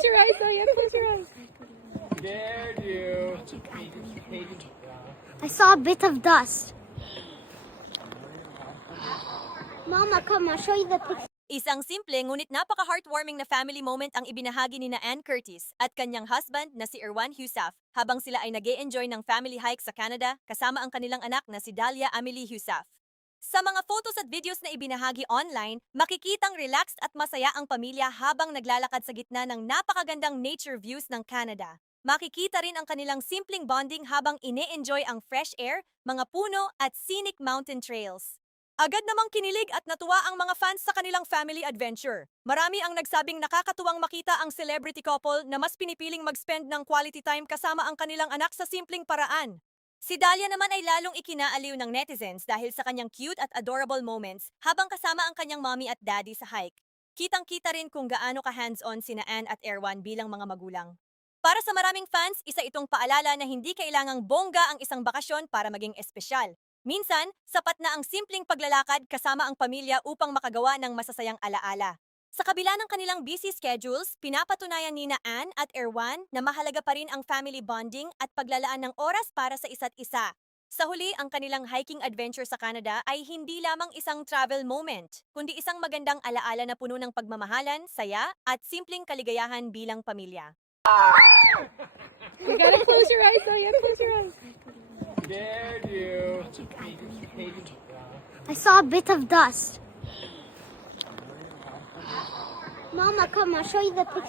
Close your eyes, Diane. Close your eyes. Dared you. I saw a bit of dust. Mama, come, I'll show you the picture. Isang simple ngunit napaka-heartwarming na family moment ang ibinahagi ni na Ann Curtis at kanyang husband na si Erwan Husaf habang sila ay nag-e-enjoy ng family hike sa Canada kasama ang kanilang anak na si Dalia Amelie Husaf. Sa mga photos at videos na ibinahagi online, makikitang relaxed at masaya ang pamilya habang naglalakad sa gitna ng napakagandang nature views ng Canada. Makikita rin ang kanilang simpleng bonding habang ine-enjoy ang fresh air, mga puno at scenic mountain trails. Agad namang kinilig at natuwa ang mga fans sa kanilang family adventure. Marami ang nagsabing nakakatuwang makita ang celebrity couple na mas pinipiling mag-spend ng quality time kasama ang kanilang anak sa simpleng paraan. Si Dalia naman ay lalong ikinaaliw ng netizens dahil sa kanyang cute at adorable moments habang kasama ang kanyang mommy at daddy sa hike. Kitang-kita rin kung gaano ka hands-on sina Ann at Erwan bilang mga magulang. Para sa maraming fans, isa itong paalala na hindi kailangang bongga ang isang bakasyon para maging espesyal. Minsan, sapat na ang simpleng paglalakad kasama ang pamilya upang makagawa ng masasayang alaala. Sa kabila ng kanilang busy schedules, pinapatunayan ni na Ann at Erwan na mahalaga pa rin ang family bonding at paglalaan ng oras para sa isa't isa. Sa huli, ang kanilang hiking adventure sa Canada ay hindi lamang isang travel moment, kundi isang magandang alaala na puno ng pagmamahalan, saya, at simpleng kaligayahan bilang pamilya. You gotta close your eyes, Diane. Close your eyes. Dared you. I saw a bit of dust. Mama, come, I'll show you the picture.